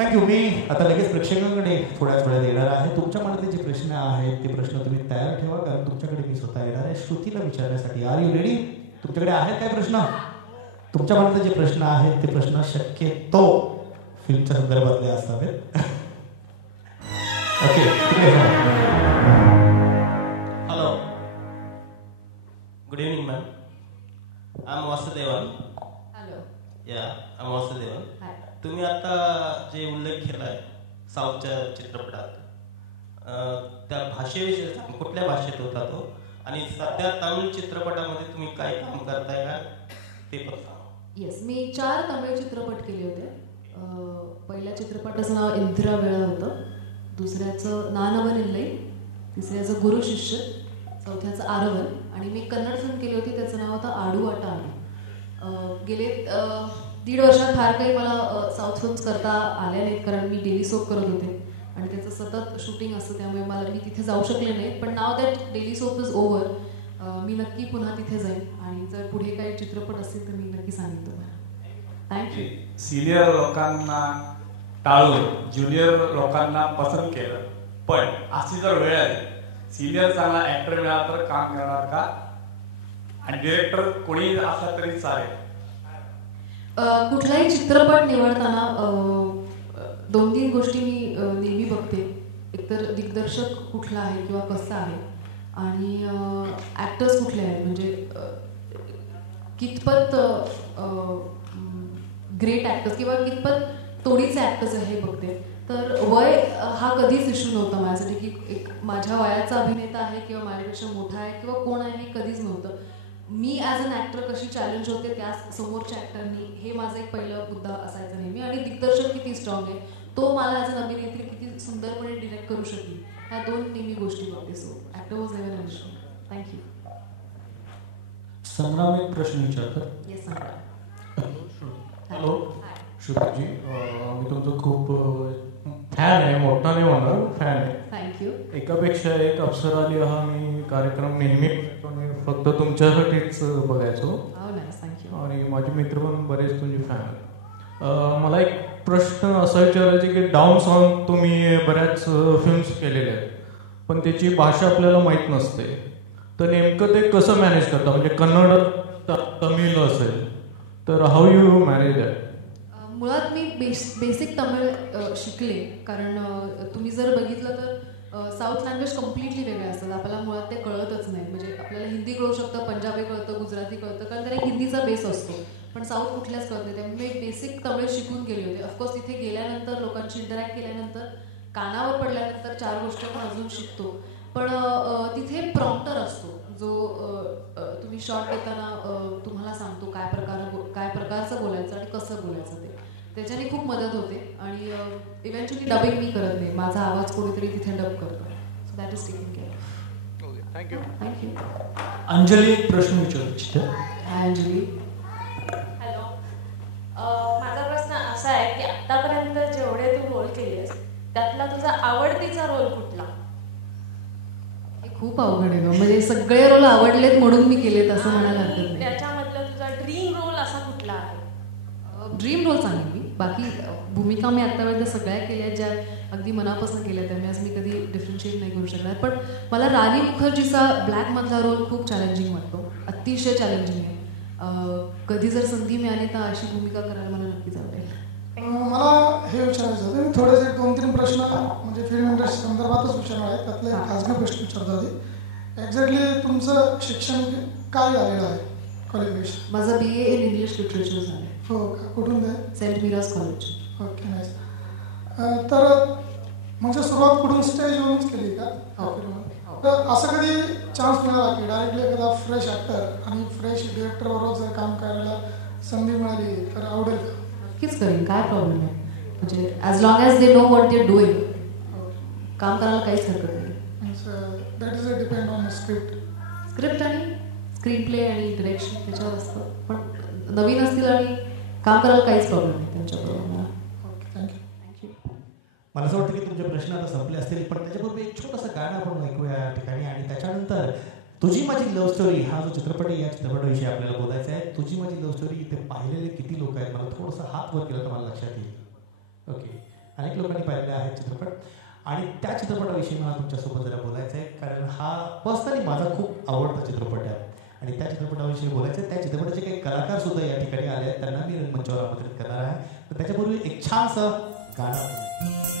Thank you. मी आता लगेच प्रेक्षकांकडे थोड्याच वेळात येणार आहे. तुमच्या मनातले जे प्रश्न आहेत ते प्रश्न तुम्ही तयार ठेवा, कारण तुमच्याकडे मी स्वतः येणार आहे श्रुतीला विचारण्यासाठी. Are you ready? तुमच्याकडे आहेत काय प्रश्न? तुमच्या मनातले जे प्रश्न आहेत ते प्रश्न शक्यतो फिल्मच्या संदर्भातले असावेत. Okay. Hello, good evening ma'am. I am Vasudevan. Hello. Yeah, I am Vasudevan. Hi. तुम्ही आता जे उल्लेख केला आहे साऊथच्या चित्रपटात, त्या भाषेविषयी सांगा. कुठल्या भाषेत होता तो, आणि सध्या तमिळ चित्रपटामध्ये तुम्ही काय काम करताय का ते पण सांगा. येस, मी 4 तमिळ चित्रपट केले होते. पहिल्या चित्रपटाचं नाव इंदिरा वेळा होतं, दुसऱ्याचं नानवनिल्लई, तिसऱ्याचं गुरु शिष्य, चौथ्याचं आरवन, आणि मी कन्नड फिल्म केली होती त्याचं नाव होतं आडू आटा आडू. गेले 1.5 वर्षात फार काही मला साऊथ फिल्म्स करता आल्या नाहीत, कारण मी डेली सोप करत होते आणि त्याचं सतत शूटिंग असतं, त्यामुळे मी तिथे जाऊ शकले नाही. पण now that daily soap is over, मी नक्की पुन्हा तिथे जाईन, आणि जर पुढे काही चित्रपट असतील तर मी नक्की सांगेन तुम्हाला. थँक्यू. सिनियर लोकांना टाळून ज्युनियर लोकांना पसंत केलं, पण अशी जर वेळ आली सिनियर चांगला ऍक्टर मिळाला तर काम करणार का? आणि डिरेक्टर कोणी असला तरी चालेल? कुठलाही चित्रपट निवडताना 2-3 गोष्टी मी नेहमी बघते. एकतर दिग्दर्शक कुठला आहे किंवा कसा आहे, आणि ॲक्टर्स कुठले आहेत, म्हणजे कितपत ग्रेट ॲक्टर्स किंवा कितपत तोडीचे ॲक्टर्स आहे हे बघते. तर वय हा कधीच इश्यू नव्हता माझ्यासाठी, की एक माझ्या वयाचा अभिनेता आहे किंवा माझ्यापेक्षा मोठा आहे किंवा कोण आहे हे कधीच नव्हतं. मी ॲज अन ॲक्टर कशी चॅलेंज होते त्या समोरच्या ॲक्टरनी, हे माझं एक पहिलं मुद्दा असायचा नेहमी. आणि दिग्दर्शक किती स्ट्रॉंग आहे, तो मला ॲज अन अभिनेत्री किती सुंदरपणे डिरेक्ट करू शकेल, ह्या 2 नेहमी गोष्टी बघते. So actor was never an issue. Thank you. Sangram एक प्रश्न विचारतात. येस संग्राम. हॅलो श्रुतीजी, मी तुमचं खूप फॅन आहे, मोठा नाही म्हणणार, फॅन आहे. थँक्यू. एकापेक्षा एक अप्सरा आली हा मी कार्यक्रम नेहमी फक्त तुमच्यासाठीच बघायचो. थँक्यू. आणि माझे मित्र पण बरेच तुमचे फॅन आहेत. मला एक प्रश्न असा विचारायचा की डाऊन सॉन्ग तुम्ही बऱ्याच फिल्म्स केलेल्या आहेत, पण त्याची भाषा आपल्याला माहीत नसते, तर नेमकं ते कसं मॅनेज करता? म्हणजे कन्नड तमिळ असेल तर हाऊ यू मॅनेज दॅट? मुळात मी बेसिक तमिळ शिकले, कारण तुम्ही जर बघितलं तर साऊथ लँग्वेज कम्प्लिटली वेगळे असतात. आपल्याला मुळात ते कळतच नाही. म्हणजे आपल्याला हिंदी कळू शकतं, पंजाबी कळतं, गुजराती कळतं, कारण त्याला हिंदीचा बेस असतो, पण साऊथ कुठल्याच कळत नाही. त्यामुळे मी बेसिक तमिळ शिकून गेले होते. ऑफकोर्स तिथे गेल्यानंतर लोकांशी इंटरॅक्ट केल्यानंतर कानावर पडल्यानंतर 4 गोष्टी आपण अजून शिकतो. पण तिथे प्रॉम्प्टर असतो जो तुम्ही शॉर्ट देताना तुम्हाला सांगतो काय प्रकारचं बोलायचं आणि कसं बोलायचं, ते त्याच्याने खूप मदत होते. आणि इव्हेंच्युअली डबिंग मी करत नाही, माझा आवाज कोणीतरी तिथे डब करतो. So that is taking care. Okay, thank you. Thank you. Anjali एक प्रश्न विचारू इच्छिते. हाय अंजली. हॅलो. माझा प्रश्न असा आहे की आतापर्यंत जेवढे तू रोल केलेस त्यातला तुझा आवडतीचा रोल कुठला? हे खूप अवघड आहे, म्हणजे सगळे रोल आवडलेत म्हणून मी केलेत असं म्हणायला हरकत नाही. त्याच्यामधला तुझा ड्रीम रोल असा कुठला आहे? ड्रीम रोल सांगेन मी. बाकी भूमिका मी आत्तापर्यंत सगळ्या केल्या ज्या अगदी मनापासून केल्या, त्यामुळे असं मी कधी डिफरन्शिएट नाही करू शकणार. पण मला राणी मुखर्जीचा ब्लॅकमधला रोल खूप चॅलेंजिंग वाटतो, अतिशय चॅलेंजिंग आहे. कधी जर संधी मिळाली तर अशी भूमिका करायला मला नक्कीच आवडेल. मला हे विचारायचं होतं, मी थोडेसे 2-3 प्रश्न म्हणजे फिल्म इंडस्ट्री संदर्भातच विचारणार आहे. त्यातले खाजगी प्रश्न विचारतो आधी. एक्झॅक्टली तुमचं शिक्षण काय झालेलं आहे, क्वालिफिकेशन? माझं BA इन इंग्लिश लिटरेचर झालं. हो का, कुठून ते? सेंट मीराज कॉलेज. Okay, nice. तर म्हणजे सुरुवात कुठून स्टेजवरूनच केली का? तर असं कधी चान्स मिळाला की डायरेक्टली एखादा फ्रेश ॲक्टर आणि फ्रेश डिरेक्टरबरोबर जर काम करायला संधी मिळाली तर आवडेल का? नक्कीच करेन, काय प्रॉब्लेम आहे. म्हणजे as long as they know what they doing, काम करायला काहीच हरकत नाही. That is a depend on script आणि स्क्रीन प्ले आणि डिरेक्शन त्याच्यावर असतं. पण नवीन असतील आणि काम करायला काहीच प्रॉब्लेम नाही त्यांच्याबरोबर. Okay, thank you. थँक्यू. मला असं वाटतं की तुमचे प्रश्न आता संपले असतील, पण त्याच्यापूर्वी एक छोटंसं गाणं आपण ऐकूया या ठिकाणी, आणि त्याच्यानंतर तुझी माझी लव्ह स्टोरी हा जो चित्रपट आहे, या चित्रपटाविषयी आपल्याला बोलायचं आहे. तुझी माझी लव्ह स्टोरी इथे पाहिलेले किती लोक आहेत, मला थोडंसं हात वर केलं तर मला लक्षात येईल. ओके, अनेक लोकांनी पाहिलेला आहे चित्रपट, आणि त्या चित्रपटाविषयी मला तुमच्यासोबत जरा बोलायचं आहे, कारण हा पर्सनली माझा खूप आवडता चित्रपट आहे आणि त्या चित्रपटाविषयी बोलायचं आहे. त्या चित्रपटाचे काही कलाकार सुद्धा या ठिकाणी आले आहेत, त्यांना मी मंचावर आमंत्रित करणार आहे. तर त्याच्यापूर्वी एक छानसं गाणं